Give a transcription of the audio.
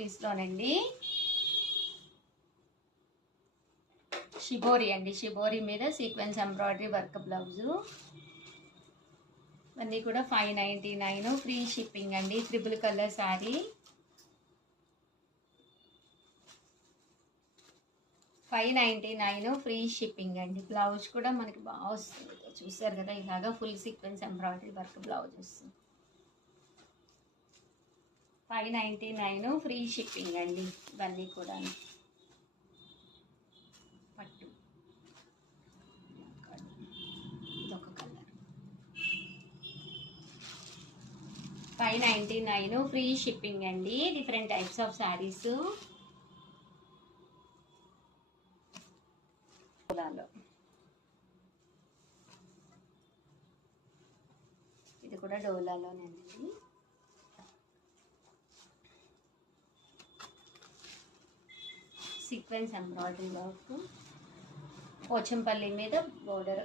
రూపీస్లోనండి. Shibori అండి, shibori మీద sequence embroidery work blouse. అన్నీ కూడా 599 ఫ్రీ షిప్పింగ్ అండి. Triple colour sari 599 free shipping అండి. బ్లౌజ్ కూడా మనకి బాగా వస్తుంది, చూసారు కదా, ఇలాగా full sequence embroidery work blouse వస్తుంది. 599 ఫ్రీ షిప్పింగ్ అండి. ఇవన్నీ కూడా పట్టు, ఇదొక కలర్. 599 ఫ్రీ షిప్పింగ్ అండి. Different types of saris. ఇది కూడా డోలాలోనేనండి. సీక్వెన్స్ ఎంబ్రాయిడరీ వర్క్, పోచంపల్లి మీద బోర్డర్